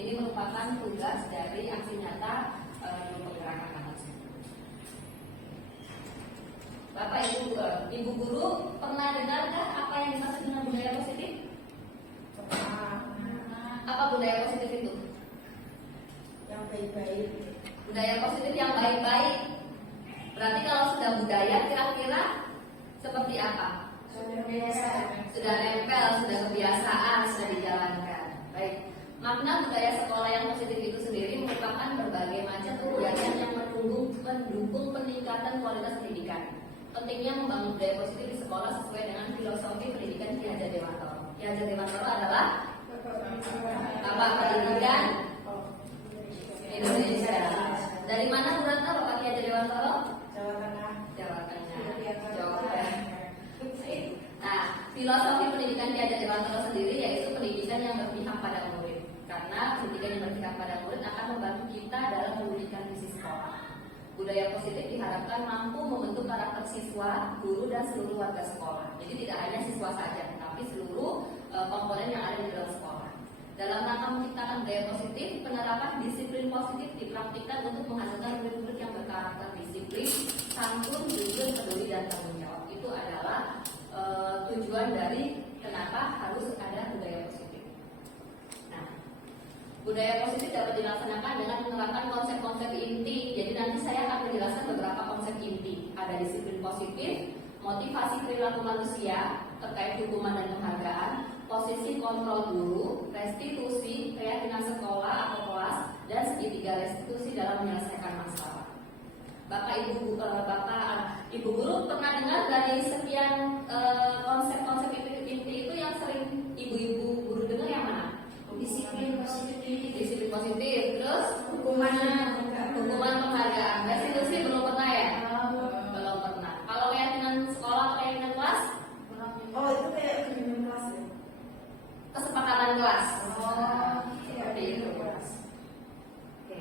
Ini merupakan tugas dari aksi nyata guru pergerakan anak. Bapak Ibu guru pernah dengarkah apa yang dimaksud dengan budaya positif? Apa budaya positif itu? Yang baik-baik. Budaya positif yang baik-baik. Berarti kalau sudah budaya kira-kira seperti apa? Sudah biasa. Sudah nempel, sudah kebiasaan, sudah dijalankan. Baik. Makna budaya sekolah yang positif itu sendiri merupakan berbagai macam kegiatan yang mendukung peningkatan kualitas pendidikan. Pentingnya membangun budaya positif di sekolah sesuai dengan filosofi pendidikan Ki Hajar Dewantoro. Ki Hajar Dewantoro adalah Bapak Pendidikan Indonesia. Dari mana Bu Ratna Bapak Ki Hajar Dewantoro? Jawa Tengah. Jawa Tengah. Jawa Tengah. Nah, filosofi pendidikan Ki Hajar Dewantoro sendiri yaitu pendidikan yang berpihak pada murid. Karena pendidikan yang berpihak pada murid akan membantu kita dalam mewujudkan visi sekolah. Budaya positif diharapkan mampu membentuk karakter siswa, guru, dan seluruh warga sekolah. Jadi tidak hanya siswa saja, tetapi seluruh komponen yang ada di dalam sekolah. Dalam rangka menciptakan budaya positif, penerapan disiplin positif dipraktikkan untuk menghasilkan murid-murid yang berkarakter disiplin, santun, jujur, peduli, dan tanggung jawab. Itu adalah tujuan dari kenapa harus ada budaya positif. Budaya positif dapat dilaksanakan dengan menerapkan konsep-konsep inti. Jadi nanti saya akan menjelaskan beberapa konsep inti. Ada disiplin positif, motivasi perilaku manusia terkait hukuman dan penghargaan, posisi kontrol guru, restitusi, keyakinan sekolah atau kelas, dan segitiga restitusi dalam menyelesaikan masalah. Bapak Ibu guru pernah dengar dari sekian konsep-konsep inti itu yang sering ibu-ibu guru dengar yang mana? Disiplin positif, terus hukuman penghargaan. Restitusi belum pernah ya? Belum pernah. Kalau keyakinan sekolah atau keyakinan kelas? Oh, itu kayak keyakinan kelas ya? Kesepakatan kelas. Oh, seperti itu. Oke.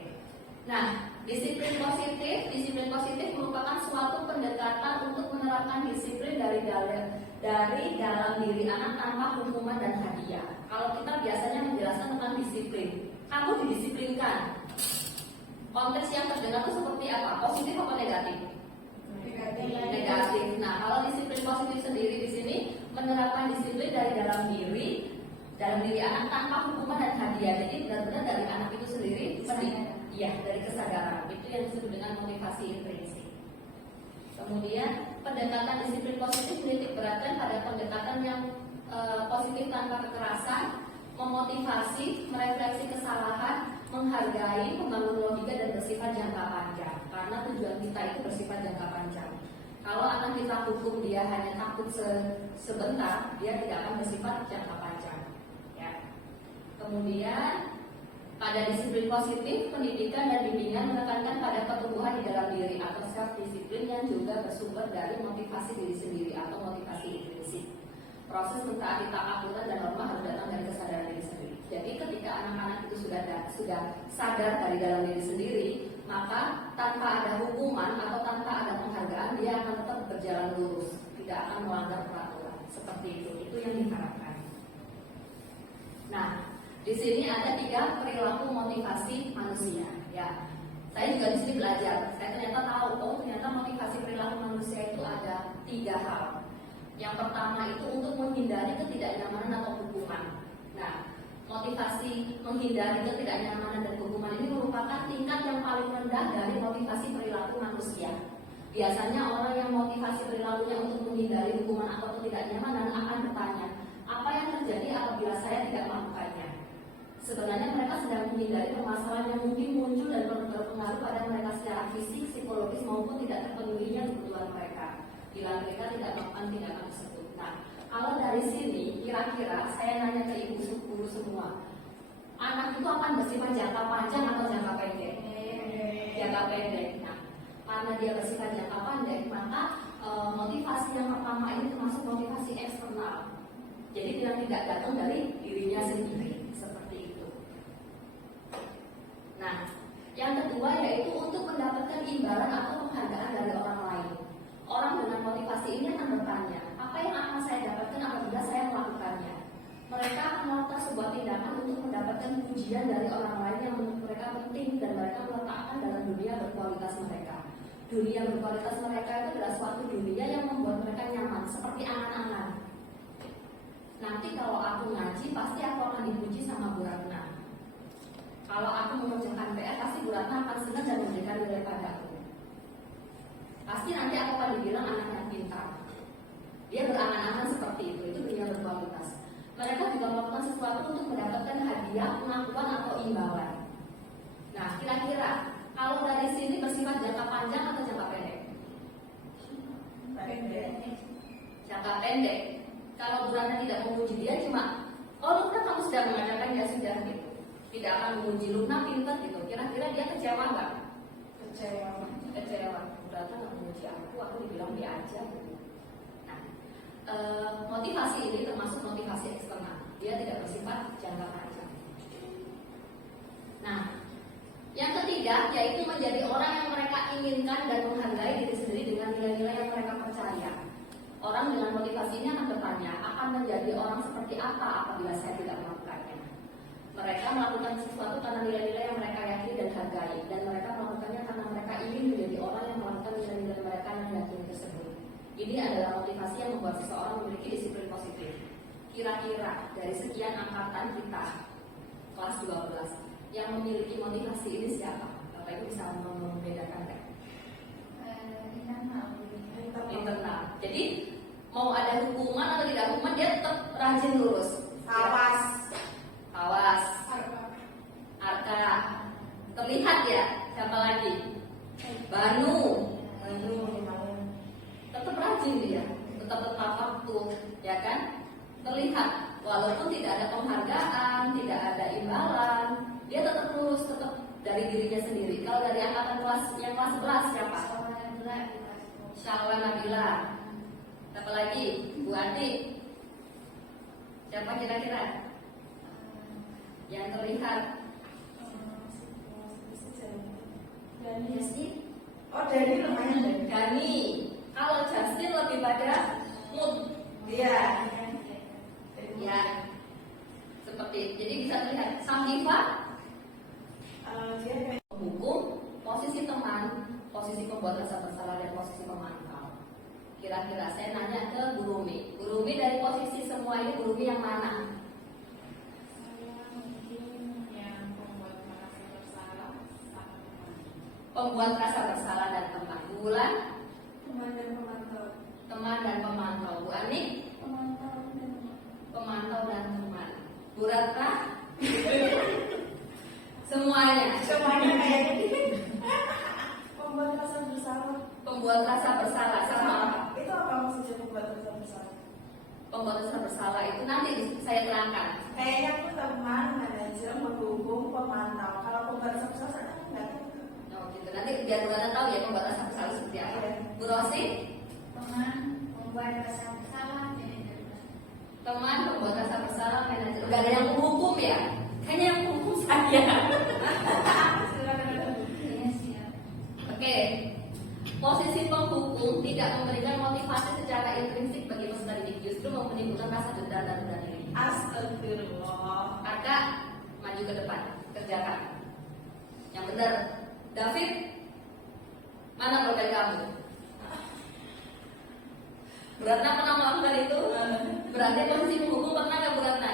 Nah, disiplin positif merupakan suatu pendekatan untuk menerapkan disiplin dari dalam diri anak tanpa hukuman dan hadiah. Kalau kita biasanya menjelaskan tentang disiplin, kamu didisiplinkan. Konteks yang terdengar itu seperti apa? Positif atau negatif? Negatif. Nah, kalau disiplin positif sendiri di sini menerapkan disiplin dari dalam diri anak tanpa hukuman dan hadiah. Jadi benar-benar dari anak itu sendiri, dari kesadaran. Itu yang disebut dengan motivasi intrinsik. Kemudian pendekatan disiplin positif menitik beratkan pada pendekatan yang positif tanpa kekerasan, memotivasi, merefleksi kesalahan, menghargai, membangun logika dan bersifat jangka panjang. Karena tujuan kita itu bersifat jangka panjang. Kalau anak kita hukum dia hanya takut sebentar, dia tidak akan bersifat jangka panjang. Ya. Kemudian pada disiplin positif, pendidikan dan bimbingan menekankan pada pertumbuhan di dalam diri atau self disiplin yang juga bersumber dari motivasi diri sendiri atau motivasi intrinsik. Proses mentaati aturan dan norma harus datang dari kesadaran diri sendiri. Jadi ketika anak-anak itu sudah sadar dari dalam diri sendiri, maka tanpa ada hukuman atau tanpa ada penghargaan dia akan tetap berjalan lurus, tidak akan melanggar peraturan. Seperti itu yang diharapkan. Nah, di sini ada 3 perilaku motivasi manusia. Ya, saya juga di sini belajar. Saya ternyata tahu, ternyata motivasi perilaku manusia itu ada 3 hal. Yang pertama itu untuk menghindari ketidaknyamanan atau hukuman. Nah, motivasi menghindari ketidaknyamanan dan hukuman ini merupakan tingkat yang paling rendah dari motivasi perilaku manusia. Biasanya orang yang motivasi perilakunya untuk menghindari hukuman atau ketidaknyamanan akan bertanya, apa yang terjadi apabila saya tidak melakukannya? Sebenarnya mereka sedang menghindari permasalahan yang mungkin muncul dan berpengaruh pada mereka secara fisik, psikologis maupun tidak terpenuhinya kebutuhan mereka bila mereka tidak melakukan tindakan tersebut. Nah, kalau dari sini kira-kira saya nanya ke ibu guru semua, anak itu akan bersifat jangka panjang atau jangka pendek? Jangka pendek. Nah, karena dia bersifat jangka pendek, maka motivasi yang pertama ini termasuk motivasi eksternal. Jadi yang tidak datang dari dirinya sendiri. Nah, yang kedua yaitu untuk mendapatkan imbalan atau penghargaan dari orang lain. Orang dengan motivasi ini akan bertanya, apa yang akan saya dapatkan apabila saya melakukannya? Mereka akan melakukan sebuah tindakan untuk mendapatkan pujian pujian dari orang lain yang menurut mereka penting dan mereka meletakkan dalam dunia berkualitas mereka. Dunia berkualitas mereka itu adalah suatu dunia yang membuat mereka nyaman, seperti angan-angan. Nanti kalau aku ngaji, pasti aku akan dipuji sama Bu Ratna. Kalau aku mengerjakan PR, pasti Bu Ratna akan senang dan memberikan nilai padaku. Pasti nanti aku akan dibilang anak yang pintar. Dia berangan-angan seperti itu dunia berkualitas. Mereka juga melakukan sesuatu untuk mendapatkan hadiah, pengakuan atau imbalan. Nah, kira-kira kalau dari sini bersifat jangka panjang atau jangka pendek? Pendek. Jangka pendek. Kalau Bu Ratna tidak memuji dia, cuma oh Lukna kamu sudah mengadakan, ya sudah gitu. Tidak akan memuji Lukna pintar gitu. Kira-kira dia kecewa nggak? Kecewa. Kecewa. Bu Ratna nggak memuji aku dibilang dia aja gitu. Motivasi ini termasuk motivasi eksternal. Dia tidak bersifat jangka panjang. Nah, yang ketiga yaitu menjadi orang yang mereka inginkan dan menghargai diri sendiri dengan nilai-nilai yang mereka percaya. Orang dengan motivasi ini akan bertanya, akan menjadi orang seperti apa apabila saya tidak melakukannya. Mereka melakukan sesuatu karena nilai-nilai yang mereka yakini dan hargai, dan mereka melakukannya karena mereka ingin menjadi orang yang melakukan nilai-nilai mereka yang yakini tersebut. Ini adalah motivasi yang membuat seseorang memiliki disiplin positif. Kira-kira dari sekian angkatan kita kelas 12 yang memiliki motivasi ini siapa? Bapak Ibu bisa membedakan kan? Internal. Jadi mau ada hukuman atau tidak hukuman dia tetap rajin lurus. Awas. Awas. Arka. Terlihat ya. Siapa lagi? Banu. Tetap rajin dia, tetap tepat waktu, ya kan? Terlihat, walaupun tidak ada penghargaan, tidak ada imbalan, dia tetap lurus, tetap dari dirinya sendiri. Kalau dari angkatan yang kelas 11 siapa? Syalwa Nabila. Siapa lagi? Bu Ati. Siapa kira-kira? Yang terlihat? Justin. Oh, Dani lumayan deh. Dani. Kalau Justin lebih pada mood. Iya. Ya. Seperti jadi bisa terlihat Samdiva Dia hukum, posisi teman, posisi pembuat rasa bersalah dan posisi pemantau. Kira-kira saya nanya ke Bu Rumi. Bu Rumi dari posisi semua ini Bu Rumi yang mana? Pembuat rasa bersalah dan teman. Bu Bulan? teman dan pemantau. Teman dan pemantau. Bu Ani? Pemantau dan teman. Bu Ratna? Semuanya. Semuanya kayak gini. Pembuat rasa bersalah. Pembuat rasa bersalah sama apa? Itu apa maksudnya pembuat rasa bersalah? Pembuat rasa bersalah itu nanti saya terangkan. Kayaknya aku teman, manajer, mendukung, pemantau. Kalau pembuat rasa bersalah saya kan nggak tahu. Oh gitu. Nanti biar Bu Ratna tahu ya pembuat rasa bersalah seperti apa. Bu Rosi? Teman membuat rasa bersalah, manajer. Teman pembuat rasa bersalah, manajer. Gak ada yang menghukum ya? Kayaknya yang menghukum saya. Oke. Posisi penghukum tidak memberikan motivasi secara intrinsik bagi peserta didik, justru menimbulkan rasa dendam dan rendah diri. Astagfirullah. Kakak maju ke depan, kerjakan. Yang benar. David, mana program kamu? Bu Ratna pernah melakukan itu? Berarti posisi penghukum pernah nggak Bu Ratna?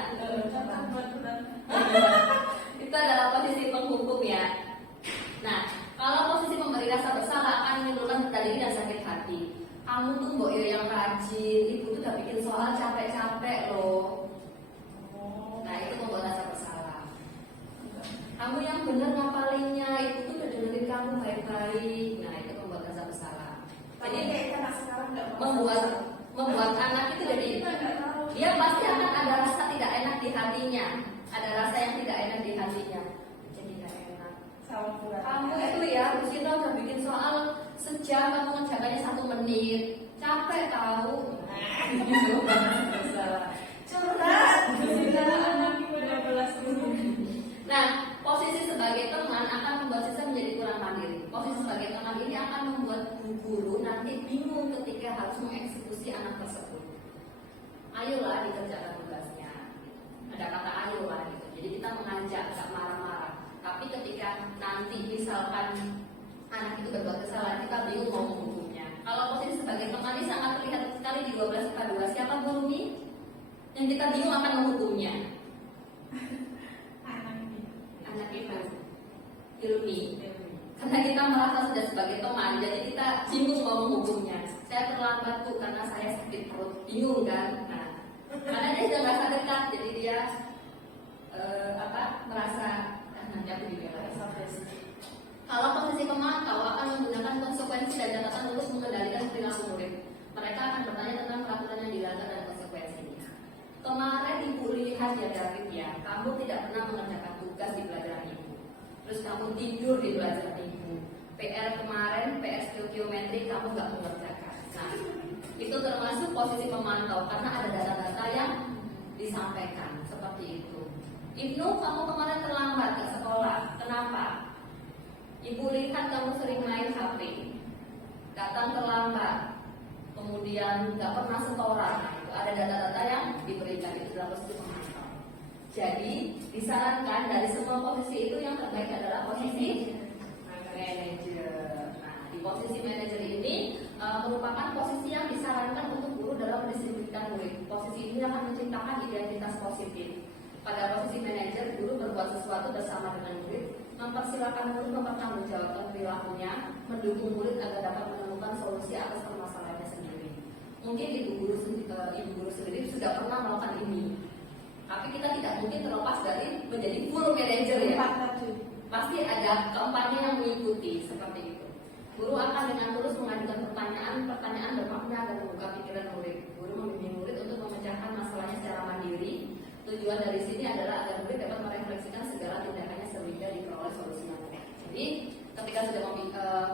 Itu adalah posisi penghukum ya. Nah, kalau posisi memberi rasa bersalah akan menimbulkan rendah diri dan sakit hati. Kamu tuh Mbok Yo yang rajin, ibu tuh udah bikin soal capek-capek loh. Nah, itu membuat rasa bersalah. Kamu yang benar ngapalinnya, ibu tuh udah dengerin kamu baik-baik. Nah, itu membuat rasa bersalah. Jadi kayak anak sekarang nggak membuat anak itu jadi dia pasti akan ada rasa tidak enak di hatinya, ada rasa yang tidak enak di hatinya. Jadi nggak enak. sama pula. Kamu itu ya, Bu Sinta udah bikin soal sejam, kamu ngerjakannya 1 menit, capek tahu. Curhat. Nah, posisi sebagai teman akan membuat siswa menjadi kurang mandiri. Posisi sebagai teman ini akan membuat guru nanti bingung ketika harus mengeksekusi anak tersebut. Ayolah dikerjakan tugasnya. Ada kata ayolah gitu. Jadi Jadi kita mengajak, nggak marah-marah. Tapi ketika nanti misalkan anak itu berbuat kesalahan, kita bingung mau menghukumnya. Kalau posisi sebagai teman ini sangat terlihat sekali di 12 IPA 2. Siapa guru ini? Yang kita bingung akan menghukumnya. Anak itu Ilmi. Karena kita merasa sudah sebagai teman, jadi kita bingung mau menghukumnya. Saya terlambat Bu karena saya sakit perut, bingung kan? Nah, karena dia sudah merasa dekat, jadi dia merasa nanti aku dibela. Kalau posisi pemantau akan menggunakan konsekuensi dan catatan untuk mengendalikan perilaku murid. Mereka akan bertanya tentang peraturan yang dilanggar dan konsekuensinya. Kemarin Ibu lihat ya David ya, kamu tidak pernah mengerjakan tugas di pelajaran Ibu. Terus kamu tidur di pelajaran Ibu. PR kemarin, PS geometri kamu nggak mengerjakan. Nah, itu termasuk posisi pemantau karena ada data-data yang disampaikan seperti itu. Ibnu, kamu kemarin terlambat ke sekolah. Kenapa? Ibu lihat kamu sering main HP, datang terlambat, kemudian nggak pernah setoran. Itu ada data-data yang diberikan, itu adalah posisi pemantau. Jadi disarankan dari semua posisi itu yang terbaik adalah posisi manajer. Nah, di posisi manajer ini merupakan posisi yang disarankan untuk guru dalam mendisiplinkan murid. Posisi ini akan menciptakan identitas positif. Pada posisi manajer, guru berbuat sesuatu bersama dengan murid, mempersilahkan murid mempertanggungjawabkan perilakunya, mendukung murid agar dapat menemukan solusi atas permasalahannya sendiri. Mungkin ibu guru sendiri sudah pernah melakukan ini, tapi kita tidak mungkin terlepas dari menjadi full manager ya. Pasti ada keempatnya yang mengikuti seperti itu. Guru akan dengan tulus mengajukan pertanyaan bermakna dan membuka pikiran murid. Guru membimbing murid untuk memecahkan masalahnya secara mandiri. Tujuan dari sini adalah agar murid dapat merefleksikan segala tindakannya sehingga diperoleh solusi yang tepat. Jadi ketika sudah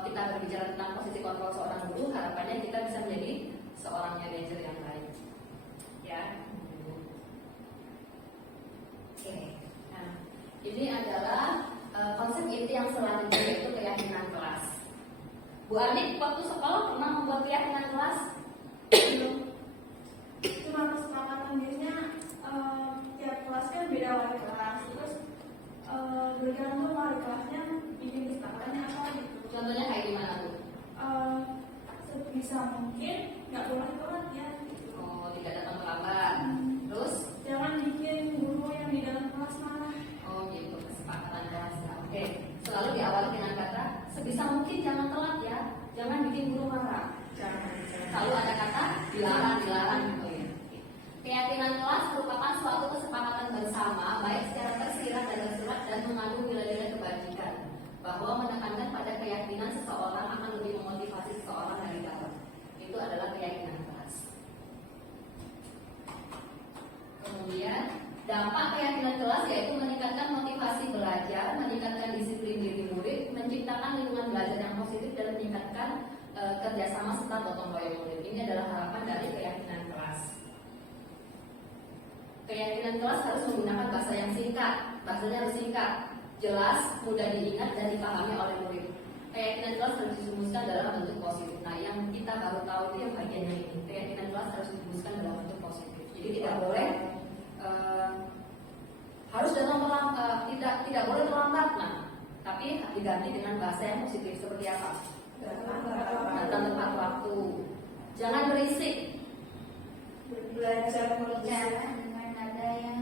kita berbicara tentang posisi kontrol seorang guru, harapannya kita bisa menjadi seorang manajer yang baik. Ya. Oke. Nah, ini adalah konsep inti yang selanjutnya yaitu keyakinan kelas. Bu Anik waktu sekolah pernah membuat keyakinan kelas? Cuma kesepakatan dirinya tiap kelas kan beda wali kelas, terus bergantung wali kelasnya bikin kesepakatannya apa gitu. Contohnya kayak gimana tuh? Sebisa mungkin nggak boleh telat ya. Gitu. Oh, tidak datang terlambat. Terus? Jangan bikin guru yang di dalam kelas marah. Oh gitu, kesepakatan kelas. Oke, selalu diawali dengan kata sebisa mungkin jangan telat ya, jangan bikin guru marah. Selalu ada kata dilarang gitu ya. Keyakinan kelas merupakan suatu kesepakatan bersama, baik secara tersirat dan tersurat dan mengandung nilai-nilai kebajikan, bahwa menekankan pada keyakinan seseorang akan lebih memotivasi seseorang dari dalam. Itu adalah keyakinan kelas. Kemudian dampak keyakinan kelas yaitu meningkatkan motivasi belajar, meningkatkan disiplin diri murid, menciptakan lingkungan belajar yang positif dan meningkatkan kerjasama serta gotong royong murid. Ini adalah harapan dari keyakinan kelas. Keyakinan kelas harus menggunakan bahasa yang singkat, bahasanya harus singkat, jelas, mudah diingat dan dipahami oleh murid. Keyakinan kelas harus dirumuskan dalam bentuk positif. Nah, yang kita baru tahu itu yang bagiannya ini. Keyakinan kelas harus dirumuskan dalam bentuk positif. Jadi tidak boleh harus datang terlambat, tidak boleh terlambat. Nah, tapi diganti dengan bahasa yang positif seperti apa? Datang tepat waktu. Jangan berisik. Belajar Bicara dengan nada yang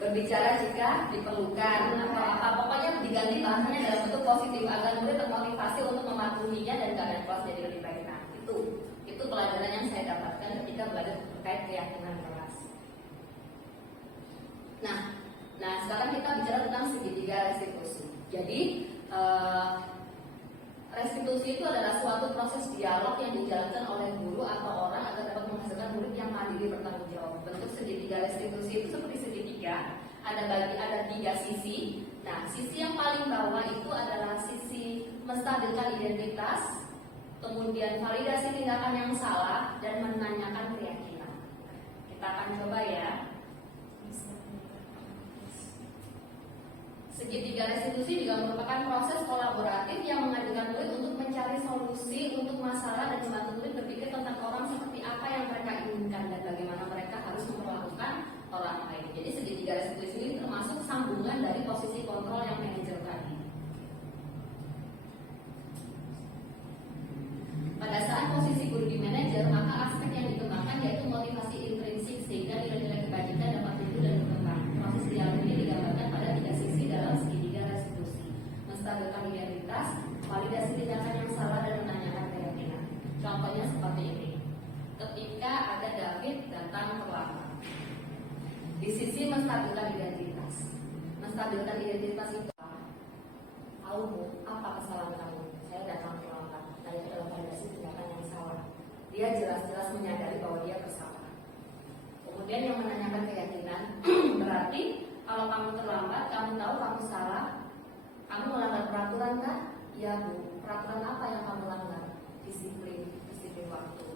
Berbicara jika diperlukan atau apa, pokoknya diganti bahasanya dalam bentuk positif agar murid termotivasi untuk mematuhinya dan keadaan kelas jadi lebih baik. Nah, itu pelajaran yang saya dapatkan ketika belajar terkait keyakinan kelas. Nah, sekarang kita bicara tentang segitiga restitusi. Jadi restitusi itu adalah suatu proses dialog yang dijalankan oleh guru atau orang agar dapat menghasilkan murid yang mandiri bertanggung jawab. Bentuk segitiga restitusi itu seperti segitiga, ada 3 sisi. Nah, sisi yang paling bawah itu adalah sisi menstabilkan identitas, kemudian validasi tindakan yang salah dan menanyakan keyakinan. Kita akan coba ya. Segitiga restitusi juga merupakan proses kolaboratif yang mengajukan murid untuk mencari solusi untuk masalah dan membantu murid berpikir tentang orang seperti apa yang mereka inginkan dan bagaimana mereka harus memperlakukan orang lain. Jadi segitiga restitusi ini termasuk sambungan dari posisi kontrol yang manajer tadi. Pada saat posisi guru di manajer, maka aspek yang dikembangkan yaitu motivasi intrinsik sehingga nilai-nilai kebajikan dapat tumbuh dan berkembang. Proses dialog ini digambarkan pada 3 sisi dalam segitiga restitusi: menstabilkan identitas, validasi tindakan yang salah, dan menanyakan keyakinan. Contohnya seperti ini. Ketika ada David datang terlambat. Di sisi menstabilkan identitas. Menstabilkan identitas itu tahu apa kesalahan kamu? Saya datang terlambat. Nah, itu adalah validasi tindakan yang salah. Dia jelas-jelas menyadari bahwa dia bersalah. Kemudian yang menanyakan keyakinan berarti kalau kamu terlambat, kamu tahu kamu salah, kamu melanggar peraturan kan? Iya Bu. Peraturan apa yang kamu langgar? Disiplin waktu.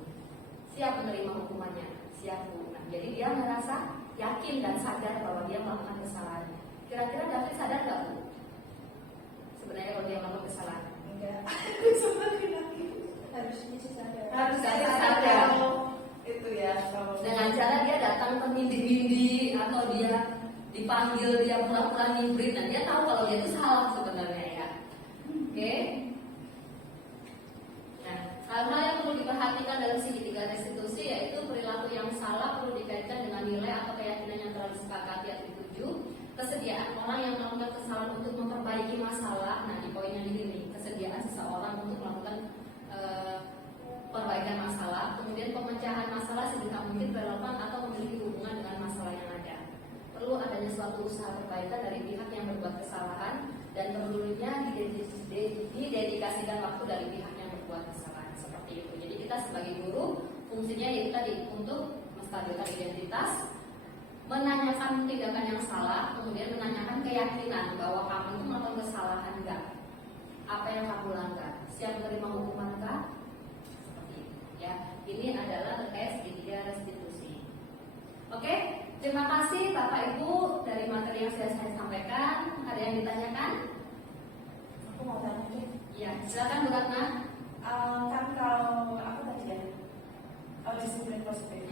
Siap menerima hukumannya? Siap Bu. Nah, jadi dia merasa yakin dan sadar bahwa dia melakukan kesalahan. Kira-kira David sadar nggak Bu? Sebenarnya kalau dia melakukan kesalahan? Enggak. Harusnya sih sadar. Harusnya sadar. Itu ya. Dengan cara dia datang termindi-mindi atau dia dipanggil, dia pura-pura ngibrit, dan dia tahu kalau dia itu salah sebenarnya ya. Oke. Nah, hal-hal yang perlu diperhatikan dalam segitiga restitusi yaitu perilaku yang salah perlu dikaitkan dengan nilai atau keyakinan yang telah disepakati atau dituju, kesediaan orang yang melakukan kesalahan untuk memperbaiki masalah. Nah, di poin yang ini, kesediaan seseorang untuk melakukan perbaikan masalah, kemudian pemecahan masalah sedikit mungkin relevan atau memiliki hubungan dengan masalah yang ada. Perlu adanya suatu usaha perbaikan dari pihak yang berbuat kesalahan dan perlunya didedikasikan waktu dari pihak yang berbuat kesalahan. Seperti itu. Jadi kita sebagai guru fungsinya yaitu tadi untuk menstabilkan identitas, menanyakan tindakan yang salah, kemudian menanyakan keyakinan bahwa kamu itu melakukan kesalahan enggak, apa yang kamu langgar, siap menerima hukuman enggak. Ya, ini adalah terkait segitiga restitusi. Oke, terima kasih Bapak Ibu dari materi yang sudah saya sampaikan. Ada yang ditanyakan? Aku mau tanya nih. Ya, silakan Bu Ratna. Kan kalau aku tadi ya disiplin positif.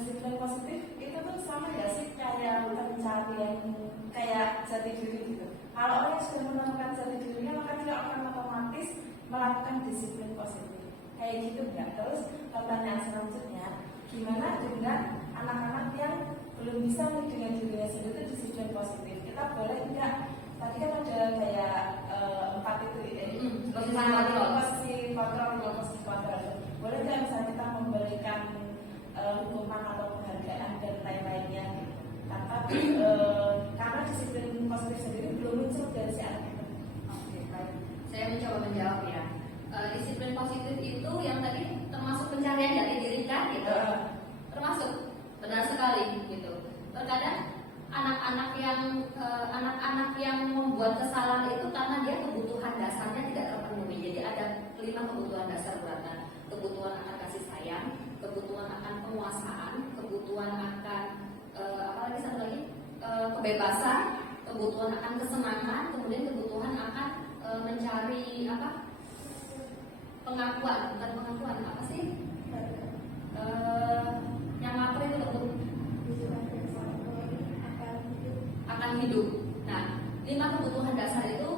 Disiplin positif itu tuh sama ya sih kayak pencarian kayak jati diri gitu. Kalau orang yang sudah menemukan jati dirinya maka dia akan otomatis melakukan disiplin positif. Kayak gitu enggak? Terus pertanyaan selanjutnya, gimana dengan anak-anak yang belum bisa dengan dirinya sendiri itu disiplin positif? Kita boleh enggak? Tadi kan ada kayak 4 itu ya, posisi kontrol. Boleh enggak misalnya kita memberikan hukuman atau penghargaan dan lain-lainnya karena disiplin positif sendiri belum muncul dari si anak itu. Oke, baik. Saya mencoba menjawab ya. Disiplin positif itu yang tadi termasuk pencarian dari diri kan gitu. Termasuk, benar sekali gitu. Terkadang anak-anak yang membuat kesalahan itu karena dia kebutuhan dasarnya tidak terpenuhi. Jadi ada 5 kebutuhan dasar beratan. Kebutuhan akan kasih sayang, kebutuhan akan penguasaan, kebutuhan akan kebebasan, kebutuhan akan kesenangan, kemudian kebutuhan akan mencari pengakuan, bukan pengakuan, apa sih? Yang apa itu akan hidup. Nah, 5 kebutuhan dasar itu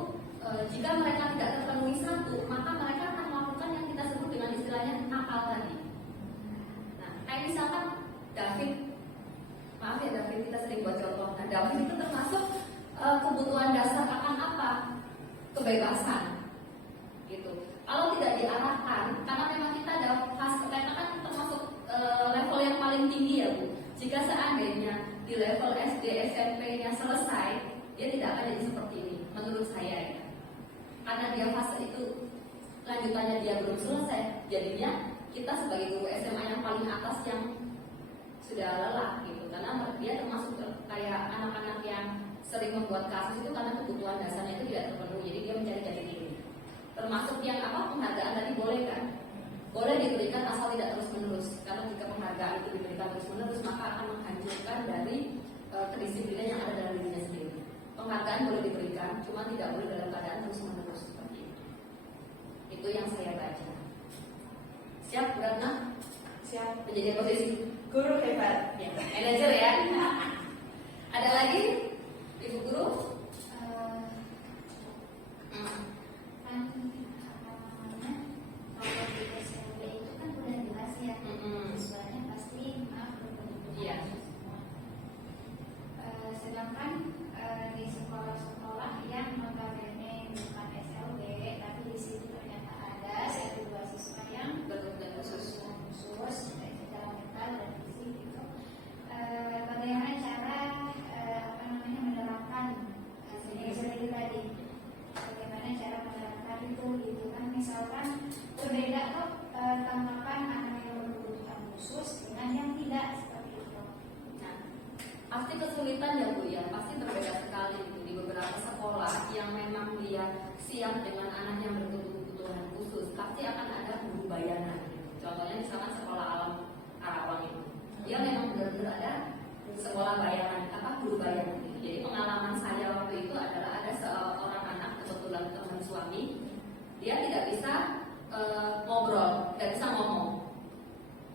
jika mereka tidak terpenuhi satu, maka mereka akan melakukan yang kita sebut dengan istilahnya nakal tadi. Nah, kayak misalkan David, maaf ya David, kita sering buat contoh. Nah, David itu termasuk kebutuhan dasar akan apa? Kebebasan, gitu. Kalau tidak diarahkan, karena memang kita ada fase karena kan termasuk level yang paling tinggi ya Bu. Jika seandainya di level SD SMP-nya selesai, dia tidak akan jadi seperti ini, menurut saya ya. Karena dia fase itu lanjutannya dia belum selesai, jadinya kita sebagai guru SMA yang paling atas yang sudah lelah gitu. Karena dia termasuk kayak anak-anak yang sering membuat kasus itu karena kebutuhan dasarnya itu tidak terpenuhi, jadi dia mencari jati diri. Termasuk yang penghargaan tadi boleh kan? Boleh diberikan asal tidak terus menerus. Karena jika penghargaan itu diberikan terus menerus maka akan menghancurkan dari kedisiplinan yang ada dalam dirinya sendiri. Penghargaan boleh diberikan, cuma tidak boleh dalam keadaan terus menerus seperti itu. Itu yang saya baca. Siap, Bu Ratna? Siap. Menjadi posisi. Guru hebat. Ya, manajer ya. Ada lagi, Ibu Guru? Kan apa namanya, kalau di SMP itu kan udah jelas ya, siswanya pasti maaf berbentuk Iya. semua. Sedangkan di sekolah-sekolah yang notabene bukan SLB, tapi di situ ternyata ada satu dua siswa yang Berkebutuhan khusus. khusus secara mental dan fisik gitu. Bagaimana cara apa namanya menerapkan hasilnya seperti tadi? Bagaimana cara menerapkan itu gitu kan? Misalkan berbeda kok tanggapan anak yang berkebutuhan khusus dengan yang tidak seperti itu. Nah, pasti kesulitan ya Bu ya, pasti berbeda sekali gitu. Di beberapa sekolah yang memang dia siap dengan anak yang berkebutuhan khusus, pasti akan ada guru bayangan gitu. Contohnya misalkan sekolah alam Karawang itu, dia memang benar-benar ada sekolah bayangan, guru bayangan gitu. Jadi pengalaman saya waktu itu adalah ada seorang anak, kebetulan teman suami, dia tidak bisa ngobrol, tidak bisa ngomong,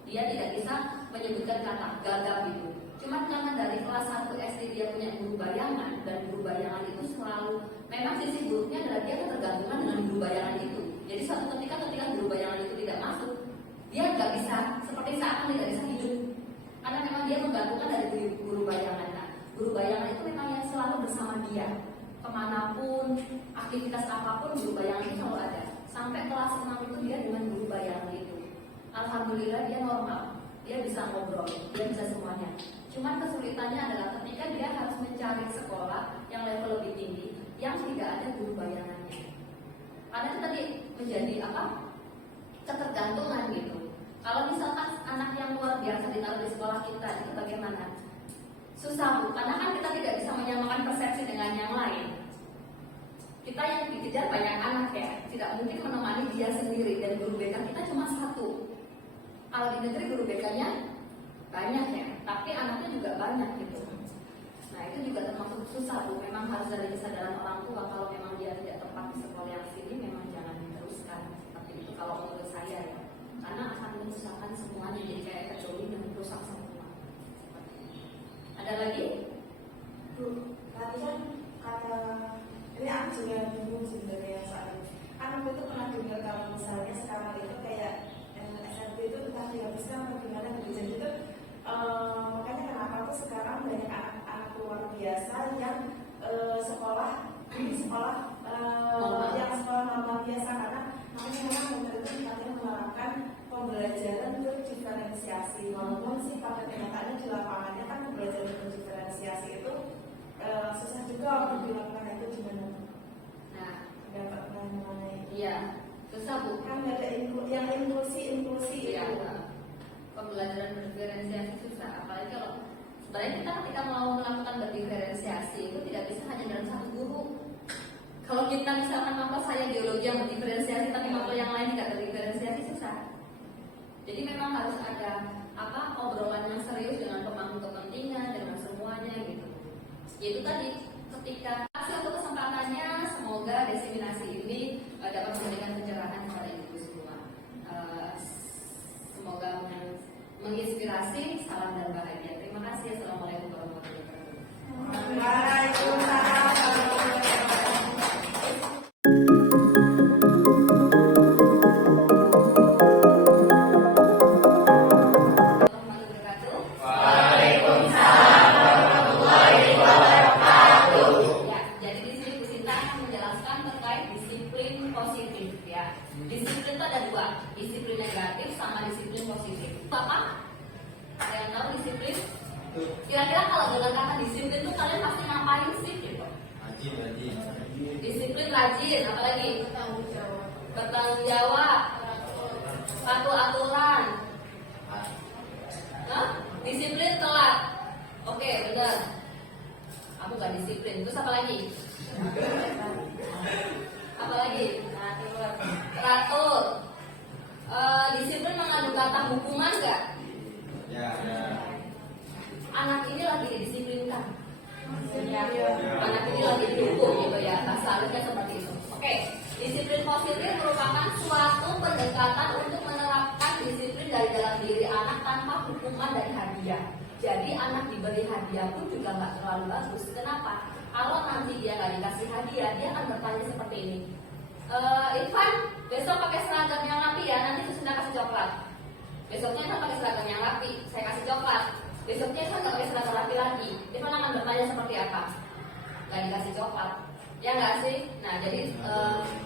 dia tidak bisa menyebutkan kata, gagap gitu. Cuma karena dari kelas 1 SD dia punya guru bayangan, dan guru bayangan itu selalu, memang sisi buruknya adalah dia ketergantungan dengan guru bayangan itu. Jadi suatu ketika guru bayangan itu tidak masuk, dia nggak bisa, seperti seakan tidak bisa hidup, karena memang dia menggantungkan dari guru bayangan. Nah, guru bayangan itu memang yang selalu bersama dia, kemanapun, aktivitas apapun guru bayangan itu selalu ada. Sampai kelas 6 itu dia dengan guru bayangan itu, alhamdulillah dia normal, dia bisa ngobrol, dia bisa semuanya. Cuman kesulitannya adalah ketika dia harus mencari sekolah yang level lebih tinggi, yang tidak ada guru bayangannya. Karena itu tadi menjadi ketergantungan gitu. Kalau misalkan anak yang luar biasa ditaruh di sekolah kita, itu bagaimana? Susah Bu, karena kan kita tidak bisa menyamakan persepsi dengan yang lain. Kita yang dikejar banyak anak ya, tidak mungkin menemani dia sendiri, dan guru BK kita cuma satu. Kalau di negeri guru BK-nya banyak ya, tapi anaknya juga banyak gitu. Nah itu juga termasuk susah Bu, memang harus dari kesadaran orang tua. Kalau memang dia tidak tepat di sekolah yang sini, memang jangan diteruskan seperti itu kalau menurut saya ya. Karena akan menyusahkan semuanya, jadi kayak kecolongan dan merusak semua. Ada lagi? Bu, tadi kan kata ini aku juga bingung sebenarnya soal ini. Kan aku itu pernah dengar kalau misalnya sekarang itu kayak SMP itu entah dihabiskan atau gimana gitu. Jadi itu makanya kenapa tuh sekarang banyak anak-anak luar biasa yang sekolah yang sekolah normal biasa, karena makanya memang benar itu katanya menerapkan pembelajaran berdiferensiasi. Walaupun sih pada kenyataannya di lapangannya kan pembelajaran berdiferensiasi itu susah juga untuk dilakukan. Itu gimana? Nah, Dapat mengenai iya, susah Bu. kan ada yang inklusi Iya, itu. pembelajaran berdiferensiasi susah. Apalagi kalau sebenarnya kita ketika mau melakukan berdiferensiasi itu tidak bisa hanya dalam satu guru. Kalau kita misalkan saya biologi yang berdiferensiasi, tapi mapel yang lain tidak berdiferensiasi, susah. Jadi memang harus ada obrolan yang serius dengan pemangku kepentingan, dengan semuanya gitu. Yaitu tadi ketika kasih untuk kesempatannya, semoga diseminasi ini dapat memberikan pencerahan kepada ibu semua. Semoga menginspirasi, salam dan bahagia. Terima kasih. Assalamualaikum warahmatullahi wabarakatuh. Waalaikumsalam. Disiplin itu ada dua, disiplin negatif sama disiplin positif. Bapak, ada yang tahu disiplin? Kira-kira kalau dengan kata disiplin itu kalian pasti ngapain sih gitu? Rajin. Disiplin rajin, apalagi? Bertanggung jawab, patuh aturan. Disiplin telat. Oke, benar. Aku gak disiplin. Terus apa lagi? Apa lagi? Teratur. Disiplin mengandung kata hukuman nggak? Ya. Anak ini lagi didisiplinkan. Anak ini lagi dihukum gitu ya. Seharusnya seperti itu. Oke. Disiplin positif merupakan suatu pendekatan untuk menerapkan disiplin dari dalam diri anak tanpa hukuman dari hati. hadiah pun juga nggak terlalu bagus. Kenapa? Kalau nanti dia nggak dikasih hadiah, dia akan bertanya seperti ini. Irfan, besok pakai seragam yang rapi ya, nanti sudah kasih coklat. Besoknya Irfan pakai seragam yang rapi, saya kasih coklat. Besoknya Irfan nggak pakai seragam rapi lagi, Irfan akan bertanya seperti apa? Nggak dikasih coklat, ya nggak sih? Nah jadi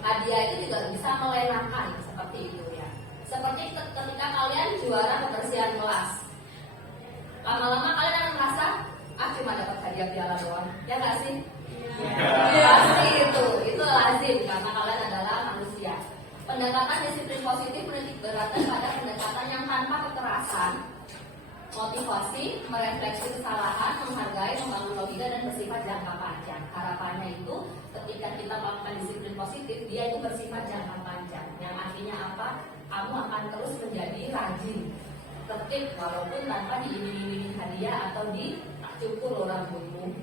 hadiah itu juga bisa melenakan seperti itu ya. Seperti ketika kalian juara kebersihan kelas, lama-lama kalian akan merasa cuma dapat hadiah piala doang, ya nggak sih? Pasti itu lazim karena kalian adalah manusia. Pendekatan disiplin positif menitik beratkan pada pendekatan yang tanpa kekerasan, motivasi, merefleksi kesalahan, menghargai, membangun logika dan bersifat jangka panjang. Harapannya itu ketika kita melakukan disiplin positif, dia itu bersifat jangka panjang. Yang artinya apa? Kamu akan terus menjadi rajin, tertib walaupun tanpa diiming-imingi hadiah atau dicukur rambutmu,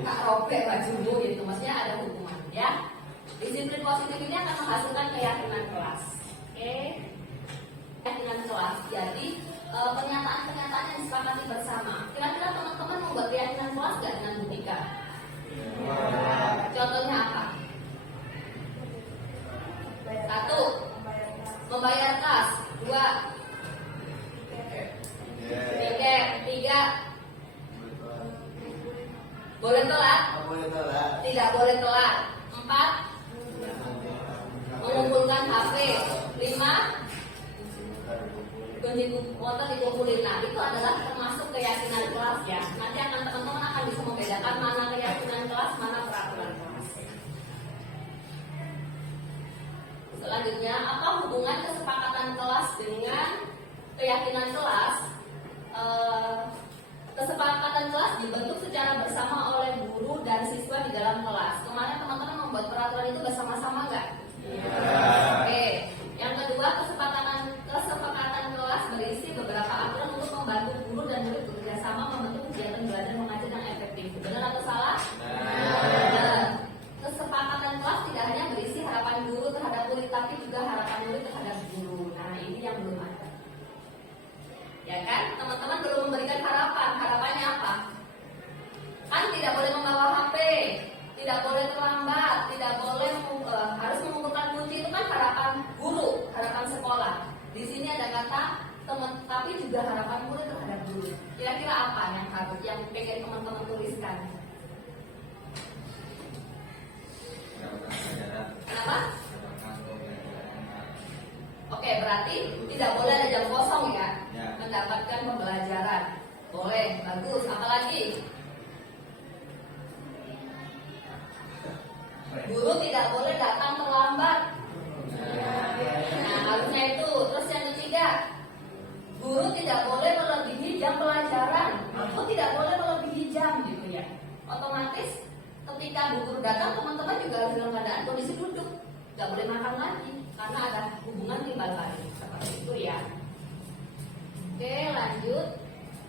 tak robek bajumu gitu. Maksudnya ada hukuman ya. Disiplin positif ini akan menghasilkan keyakinan kelas. Oke, keyakinan kelas. Jadi pernyataan-pernyataan yang disepakati bersama. Kira-kira teman-teman membuat keyakinan kelas nggak dengan Bu Tika? Contohnya apa? 1. Membayar kas. 2. Tiket. 3. Boleh telat? Tidak boleh telat. 4. Mengumpulkan HP. 5. Kunci motor dikumpulin. Nah itu adalah termasuk keyakinan kelas ya. Nanti teman-teman akan bisa membedakan mana keyakinan kelas, mana peraturan kelas. Selanjutnya, apa hubungan kesepakatan kelas dengan keyakinan kelas? Kesepakatan kelas dibentuk secara bersama oleh guru dan siswa di dalam kelas. Kemarin teman-teman membuat peraturan itu bersama-sama nggak? Oke. Yang kedua, kesepakatan kelas berisi beberapa aturan untuk membantu guru dan murid bekerja sama membentuk kegiatan belajar mengajar yang efektif. Benar atau salah? Benar. Kesepakatan kelas tidak hanya berisi harapan guru terhadap murid, tapi juga harapan murid terhadap guru. Nah ini yang belum ada. Ya kan? Teman-teman belum memberikan harapan. Harapannya apa? Kan tidak boleh membawa HP, tidak boleh terlambat, tidak boleh harus mengumpulkan kunci. Itu kan harapan guru, harapan sekolah. Di sini ada kata tapi juga harapan murid terhadap guru. Kira-kira apa yang harus pengen teman-teman tuliskan? Kenapa? Oke, berarti tidak boleh ada jam kosong ya? Mendapatkan pembelajaran. Boleh, bagus. Apalagi? Guru tidak boleh datang terlambat. Nah, harusnya itu. Terus yang ketiga, guru tidak boleh melebihi jam pelajaran. Atau tidak boleh melebihi jam gitu ya. Otomatis ketika guru datang, teman-teman juga harus dalam keadaan kondisi duduk. Gak boleh makan lagi karena ada hubungan timbal balik seperti itu ya. Oke, lanjut.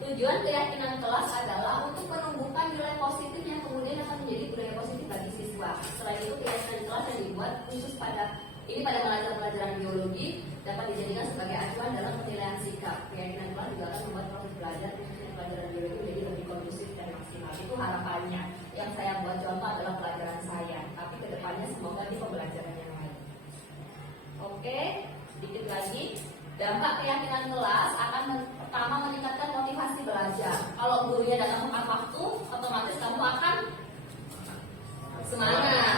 Tujuan keyakinan kelas adalah untuk menumbuhkan nilai positif yang kemudian akan menjadi budaya positif bagi siswa. Selain itu, keyakinan kelas yang dibuat khusus pada pelajaran biologi dapat dijadikan sebagai acuan dalam penilaian sikap. Keyakinan kelas juga akan membuat proses belajar khususnya pelajaran biologi menjadi lebih kondusif dan maksimal. Itu harapannya. Yang saya buat contoh adalah pelajaran saya, tapi kedepannya semoga di pembelajaran yang lain. Oke, sedikit lagi. Dampak keyakinan kelas akan pertama meningkatkan motivasi belajar. Kalau gurunya datang tepat waktu, otomatis kamu akan semangat.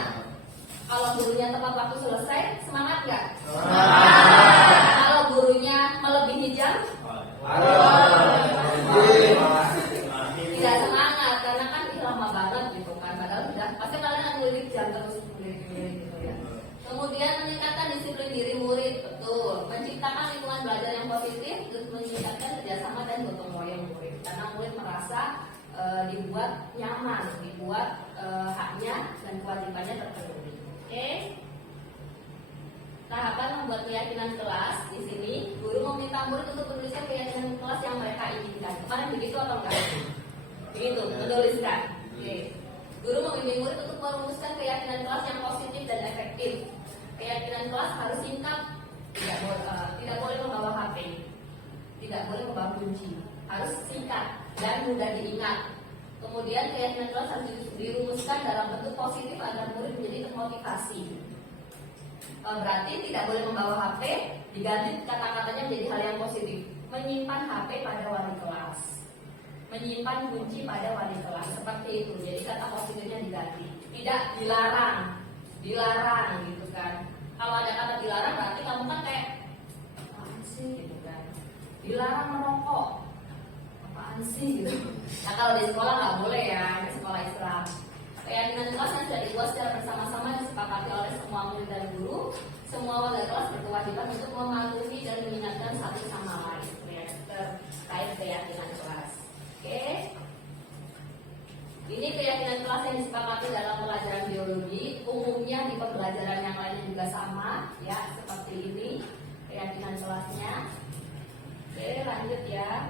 Kalau gurunya tepat waktu selesai, semangat nggak? Kalau gurunya melebihi jam, tidak semangat karena kan lama banget gitu kan. Padahal sudah pasti kalian akan ngelirik jam terus gitu ya. Kemudian meningkatkan disiplin diri murid, betul. Menciptakan lingkungan belajar yang positif, terus meningkatkan kerjasama dan gotong royong murid. Karena murid merasa dibuat nyaman, dibuat haknya dan kewajibannya terpenuhi. Oke. Tahapan membuat keyakinan kelas di sini, guru meminta murid untuk menuliskan keyakinan kelas yang mereka inginkan. Kemarin begitu atau enggak? Begitu, menuliskan. Oke. Guru membimbing murid untuk merumuskan keyakinan kelas yang positif dan efektif. Keyakinan kelas harus singkat, tidak boleh membawa HP, tidak boleh membawa kunci, harus singkat. dan mudah diingat. Kemudian keyakinan kelas harus dirumuskan dalam bentuk positif agar murid menjadi termotivasi. Berarti tidak boleh membawa HP, diganti kata-katanya menjadi hal yang positif. Menyimpan HP pada wali kelas, menyimpan kunci pada wali kelas, seperti itu. Jadi kata positifnya diganti. Tidak dilarang, dilarang gitu kan. Kalau ada kata dilarang berarti kamu kan kayak apaan sih gitu kan. Dilarang merokok, apaan sih gitu. Nah kalau di sekolah nggak boleh ya, di sekolah Islam. Keyakinan kelasnya sudah dibuat secara bersama-sama disepakati oleh semua murid dan guru. Semua warga kelas berkewajiban untuk mematuhi dan mengingatkan satu sama lain terkait keyakinan kelas. Oke. Ini keyakinan kelas yang disepakati dalam pelajaran biologi. Umumnya di pembelajaran yang lainnya juga sama, ya seperti ini keyakinan kelasnya. Oke, lanjut ya.